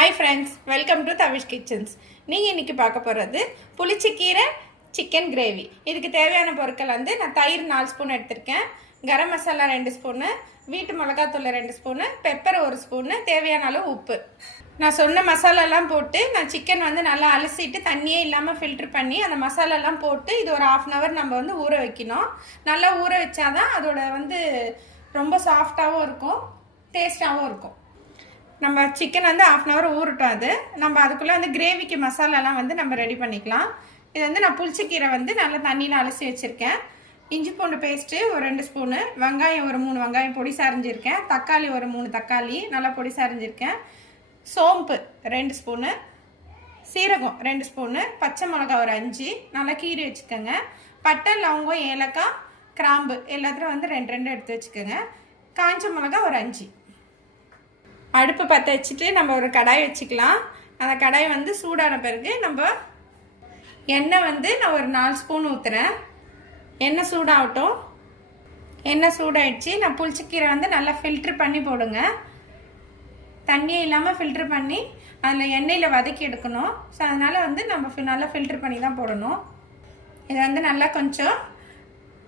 Hi friends, welcome to Tavish kitchens. நீங்கள் இன்றைக்கி பார்க்க போகிறது புளிச்சக்கீரை சிக்கன் கிரேவி. இதுக்கு தேவையான பொருட்கள் வந்து நான் தயிர் 4 ஸ்பூன் எடுத்திருக்கேன், கரம் மசாலா 2 ஸ்பூனு, வீட்டு மிளகாத்தூள் 2 ஸ்பூனு, பெப்பர் 1 ஸ்பூனு, தேவையான அளவு உப்பு. நான் சொன்ன மசாலாலாம் போட்டு நான் சிக்கன் வந்து நல்லா அலசிட்டு தண்ணியே இல்லாமல் ஃபில்ட்ரு பண்ணி அந்த மசாலாலாம் போட்டு இது ஒரு 1/2 hour நம்ம வந்து ஊற வைக்கணும். நல்லா ஊற வச்சாதான் அதோட வந்து ரொம்ப சாஃப்டாகவும் இருக்கும், டேஸ்ட்டாகவும் இருக்கும். நம்ம சிக்கன் வந்து 1/2 hour ஊறட்டும். அது நம்ம அதுக்குள்ளே வந்து கிரேவிக்கு மசாலாலாம் வந்து நம்ம ரெடி பண்ணிக்கலாம். இது வந்து நான் புளிச்சக்கீரை வந்து நல்லா தண்ணியில் அலசி வச்சுருக்கேன். இஞ்சி பூண்டு பேஸ்ட்டு ஒரு 2 ஸ்பூனு, வெங்காயம் ஒரு 3 வெங்காயம் பொடி சாரிஞ்சிருக்கேன், தக்காளி ஒரு 3 தக்காளி நல்லா பொடி சாரிஞ்சிருக்கேன், சோம்பு 2 ஸ்பூனு, சீரகம் 2 ஸ்பூனு, பச்சை மிளகா ஒரு 5 நல்லா கீறி வச்சுக்கோங்க, பட்டை லவங்கம் ஏலக்காய் கிராம்பு எல்லாத்துலையும் வந்து 2 எடுத்து வச்சுக்கோங்க, காஞ்ச மிளகா ஒரு 5. அடுப்பு பற்ற வச்சுட்டு நம்ம ஒரு கடாய் வச்சுக்கலாம். அந்த கடாய் வந்து சூடான பிறகு நம்ம எண்ணெய் வந்து நான் ஒரு 4 ஸ்பூன் ஊற்றுறேன். எண்ணெய் சூடாகட்டும். எண்ணெய் சூடாகிடுச்சு. நான் புளிச்சக்கீரை வந்து நல்லா ஃபில்ட்ரு பண்ணி போடுங்க. தண்ணியே இல்லாமல் ஃபில்ட்ரு பண்ணி அதில் எண்ணெயில் வதக்கி எடுக்கணும். ஸோ அதனால் வந்து நம்ம நல்லா ஃபில்ட்ரு பண்ணி தான் போடணும். இதை வந்து நல்லா கொஞ்சம்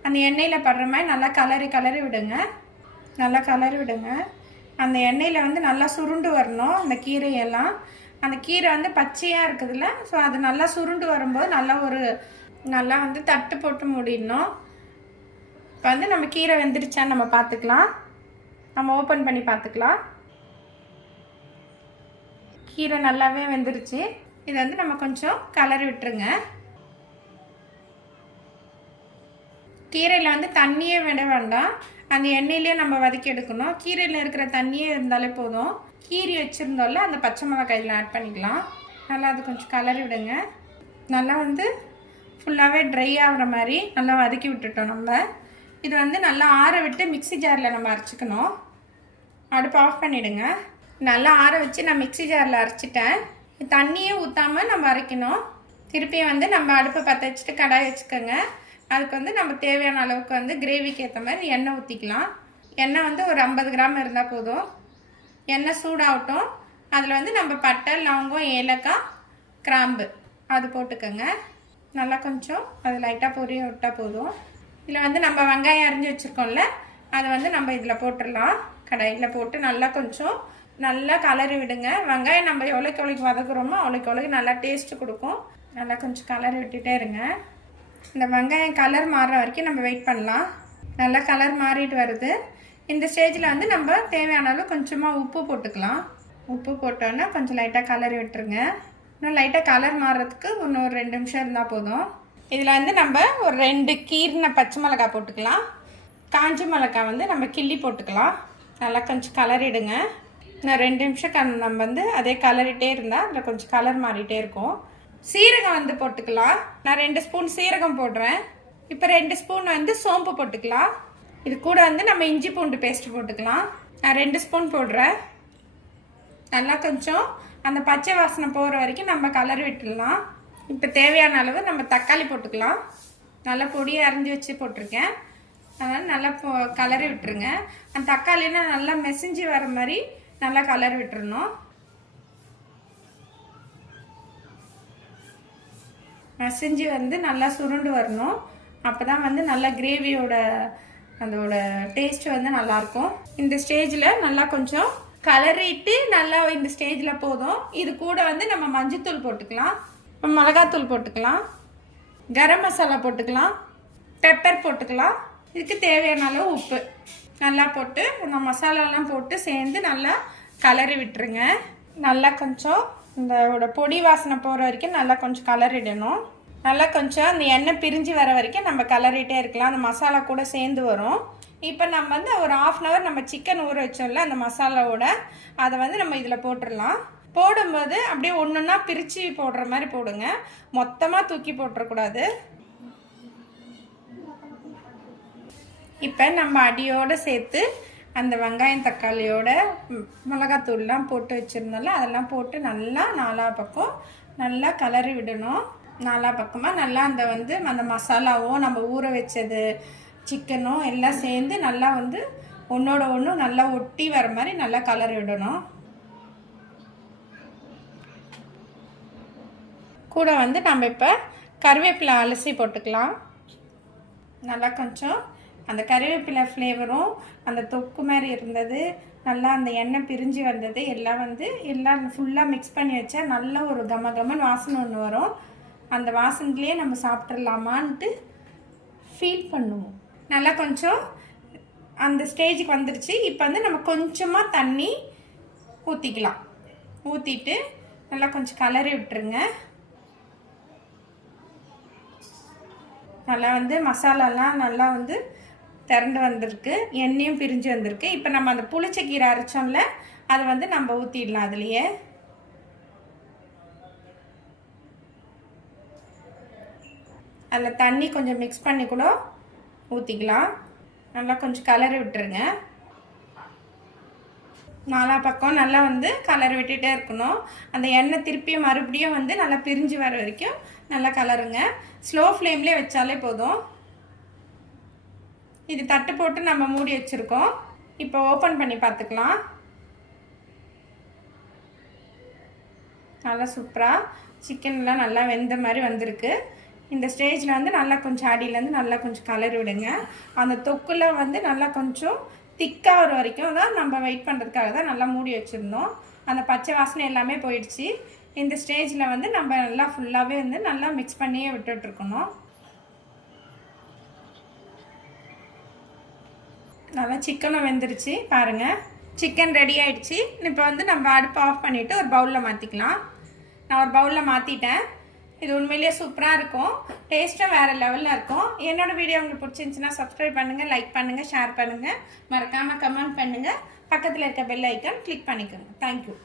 அந்த எண்ணெயில் படுற மாதிரி நல்லா கலரி விடுங்க. நல்லா கலரி விடுங்க. அந்த எண்ணெயில் வந்து நல்லா சுருண்டு வரணும் அந்த கீரையெல்லாம். அந்த கீரை வந்து பச்சையாக இருக்குதுல்ல, ஸோ அது நல்லா சுருண்டு வரும்போது நல்லா வந்து தட்டு போட்டு மூடிடணும். இப்போ வந்து நம்ம கீரை வெந்துருச்சான்னு நம்ம பார்த்துக்கலாம். நம்ம ஓப்பன் பண்ணி பார்த்துக்கலாம். கீரை நல்லாவே வெந்துருச்சு. இதை வந்து நம்ம கொஞ்சம் கலரி விட்டுருங்க. கீரையில் வந்து தண்ணியே விட வேண்டாம், அந்த எண்ணெயிலே நம்ம வதக்கி எடுக்கணும். கீரையில் இருக்கிற தண்ணியே இருந்தாலே போதும். கீரி வச்சுருந்தோம்ல அந்த பச்சை மிளகாயில் ஆட் பண்ணிக்கலாம். நல்லா அது கொஞ்சம் கலரி விடுங்க. நல்லா வந்து ஃபுல்லாகவே ட்ரை ஆகிற மாதிரி நல்லா வதக்கி விட்டுட்டோம். நம்ம இது வந்து நல்லா ஆற விட்டு மிக்ஸி ஜாரில் நம்ம அரைச்சிக்கணும். அடுப்பு ஆஃப் பண்ணிவிடுங்க. நல்லா ஆற வச்சு நான் மிக்ஸி ஜாரில் அரைச்சிட்டேன். தண்ணியே ஊற்றாமல் நம்ம அரைக்கணும். திருப்பியும் வந்து நம்ம அடுப்பை பற்ற வச்சுட்டு கடாய் வச்சுக்கோங்க. அதுக்கு வந்து நம்ம தேவையான அளவுக்கு வந்து கிரேவிக்கு ஏற்ற மாதிரி எண்ணெய் ஊற்றிக்கலாம். எண்ணெய் வந்து ஒரு 50 கிராம் இருந்தால் போதும். எண்ணெய் சூடாகட்டும். அதில் வந்து நம்ம பட்டை லவங்கம் ஏலக்காய் கிராம்பு அது போட்டுக்கோங்க. நல்லா கொஞ்சம் அது லைட்டாக பொரிய விட்டால் போதும். இதில் வந்து நம்ம வெங்காயம் அரிஞ்சு வச்சுருக்கோம்ல, அதை வந்து நம்ம இதில் போட்டுடலாம். கடாயில் போட்டு நல்லா கொஞ்சம் நல்லா கலரி விடுங்க. வெங்காயம் நம்ம எவ்வளோக்கு வதக்குறோமோ அவ்வளோக்கு நல்லா டேஸ்ட்டு கொடுக்கும். நல்லா கொஞ்சம் கலரி விட்டுட்டே இருங்க. இந்த வெங்காயம் கலர் மாறுற வரைக்கும் நம்ம வெயிட் பண்ணலாம். நல்லா கலர் மாறிட்டு வருது. இந்த ஸ்டேஜில் வந்து நம்ம தேவையான அளவு கொஞ்சமாக உப்பு போட்டுக்கலாம். உப்பு போட்டோன்னா கொஞ்சம் லைட்டாக கலரி விட்டுருங்க. இன்னும் லைட்டாக கலர் மாறுறதுக்கு இன்னும் ஒரு 2 நிமிஷம் இருந்தால் போதும். இதில் வந்து நம்ம ஒரு 2 கீரின பச்சை மிளகாய் போட்டுக்கலாம். காஞ்ச மிளகாய் வந்து நம்ம கிள்ளி போட்டுக்கலாம். நல்லா கொஞ்சம் கலரிடுங்க. இன்னும் 2 நிமிஷம் நம்ம வந்து அதே கலரிட்டே இருந்தால் அதில் கொஞ்சம் கலர் மாறிட்டே இருக்கும். சீரகம் வந்து போட்டுக்கலாம். நான் 2 ஸ்பூன் சீரகம் போடுறேன். இப்போ 2 ஸ்பூன் வந்து சோம்பு போட்டுக்கலாம். இது கூட வந்து நம்ம இஞ்சி பூண்டு பேஸ்ட் போட்டுக்கலாம். நான் 2 ஸ்பூன் போடுறேன். நல்லா கொஞ்சம் அந்த பச்சை வாசனை போகிற வரைக்கும் நம்ம கலரி விட்டுடலாம். இப்போ தேவையான அளவு நம்ம தக்காளி போட்டுக்கலாம். நல்லா பொடியை அரைஞ்சி வச்சு போட்டிருக்கேன். அதனால் நல்லா கலரி விட்டுருங்க. அந்த தக்காளினா நல்லா மெசிஞ்சு வர மாதிரி நல்லா கலரி விட்டுறணும். மசிஞ்சு வந்து நல்லா சுருண்டு வரணும். அப்போ தான் வந்து நல்லா கிரேவியோட அதோட டேஸ்ட் வந்து நல்லாயிருக்கும். இந்த ஸ்டேஜில் நல்லா கொஞ்சம் கலரிட்டு நல்லா இந்த ஸ்டேஜில் போதும். இது கூட வந்து நம்ம மஞ்சத்தூள் போட்டுக்கலாம், மிளகாத்தூள் போட்டுக்கலாம், கரம் மசாலா போட்டுக்கலாம், பெப்பர் போட்டுக்கலாம். இதுக்கு தேவையான அளவு உப்பு நல்லா போட்டு இந்த மசாலாலாம் போட்டு சேர்ந்து நல்லா கலரி விட்டுருங்க. நல்லா கொஞ்சம் இந்த பொடி வாசனை போகிற வரைக்கும் நல்லா கொஞ்சம் கலரிடணும். நல்லா கொஞ்சம் அந்த எண்ணெய் பிரிஞ்சு வர வரைக்கும் நம்ம கலரிட்டே இருக்கலாம். அந்த மசாலா கூட சேர்ந்து வரும். இப்போ நம்ம வந்து ஒரு 1/2 hour நம்ம சிக்கன் ஊற வச்சோம்ல அந்த மசாலாவோட, அதை வந்து நம்ம இதில் போட்டுடலாம். போடும்போது அப்படியே ஒன்றுன்னா பிரித்து போடுற மாதிரி போடுங்க. மொத்தமாக தூக்கி போட்டுறக்கூடாது. இப்போ நம்ம அடியோடு சேர்த்து அந்த வெங்காயம் தக்காளியோட மிளகாத்தூள்லாம் போட்டு வச்சுருந்தோம்ல அதெல்லாம் போட்டு நல்லா 4 பக்கம் நல்லா கலரி விடணும். 4 பக்கமாக நல்லா அந்த மசாலாவும் நம்ம ஊற வச்சது சிக்கனும் எல்லாம் சேர்ந்து நல்லா வந்து ஒன்றோட ஒன்று நல்லா ஒட்டி வர மாதிரி நல்லா கலரி விடணும். கூட வந்து நம்ம இப்போ கருவேப்பிலை அலசி போட்டுக்கலாம். நல்லா கொஞ்சம் அந்த கருவேப்பிலை ஃப்ளேவரும் அந்த தொக்கு மாதிரி இருந்தது, நல்லா அந்த எண்ணெய் பிரிஞ்சு வந்தது எல்லாம் வந்து எல்லாம் ஃபுல்லாக மிக்ஸ் பண்ணி வச்சா நல்ல ஒரு கமகமன்னு வாசனை ஒன்று வரும். அந்த வாசனைலேயே நம்ம சாப்பிட்றலாமான்ட்டு ஃபீல் பண்ணுவோம். நல்லா கொஞ்சம் அந்த ஸ்டேஜுக்கு வந்துடுச்சு. இப்போ வந்து நம்ம கொஞ்சமாக தண்ணி ஊற்றிக்கலாம். ஊற்றிட்டு நல்லா கொஞ்சம் கலரி விட்டுருங்க. நல்லா வந்து மசாலாலாம் நல்லா வந்து திரண்டு வந்திருக்கு, எண்ணெயும் பிரிஞ்சு வந்திருக்கு. இப்போ நம்ம அந்த புளிச்சக்கீரை அரைச்சோம்ல, அதை வந்து நம்ம ஊற்றிடலாம். அதுலேயே அதில் தண்ணி கொஞ்சம் மிக்ஸ் பண்ணி கூட ஊற்றிக்கலாம். நல்லா கொஞ்சம் கலரி விட்டுருங்க. நாலா பக்கம் நல்லா வந்து கலர் விட்டுகிட்டே இருக்கணும். அந்த எண்ணெய் திருப்பியும் மறுபடியும் வந்து நல்லா பிரிஞ்சு வர வரைக்கும் நல்லா கலருங்க. ஸ்லோ ஃப்ளேம்லேயே வச்சாலே போதும். இது தட்டு போட்டு நம்ம மூடி வச்சுருக்கோம். இப்போ ஓப்பன் பண்ணி பார்த்துக்கலாம். நல்லா சூப்பராக சிக்கன்லாம் நல்லா வெந்த மாதிரி வந்திருக்கு. இந்த ஸ்டேஜில் வந்து நல்லா கொஞ்சம் அடியிலேருந்து நல்லா கொஞ்சம் கலர் விடுங்க. அந்த தொக்குலாம் வந்து நல்லா கொஞ்சம் திக்காக வர வரைக்கும் தான் நம்ம வெயிட் பண்ணுறதுக்காக தான் நல்லா மூடி வச்சுருந்தோம். அந்த பச்சை வாசனை எல்லாமே போயிடுச்சு. இந்த ஸ்டேஜில் வந்து நம்ம நல்லா ஃபுல்லாகவே வந்து நல்லா மிக்ஸ் பண்ணியே விட்டுட்ருக்கணும். நல்லா சிக்கனும் வெந்துருச்சு பாருங்கள். சிக்கன் ரெடி ஆகிடுச்சு. இப்போ வந்து நம்ம அடுப்பு ஆஃப் பண்ணிவிட்டு ஒரு பவுலில் மாற்றிக்கலாம். நான் ஒரு பவுலில் மாற்றிட்டேன். இது உண்மையிலேயே சூப்பராக இருக்கும். டேஸ்ட்டும் வேறு லெவலில் இருக்கும். என்னோடய வீடியோ உங்களுக்கு பிடிச்சிருந்துச்சுன்னா சப்ஸ்கிரைப் பண்ணுங்கள், லைக் பண்ணுங்கள், ஷேர் பண்ணுங்கள், மறக்காமல் கமெண்ட் பண்ணுங்கள். பக்கத்தில் இருக்க பெல் ஐக்கான் கிளிக் பண்ணிக்கோங்க. தேங்க்யூ.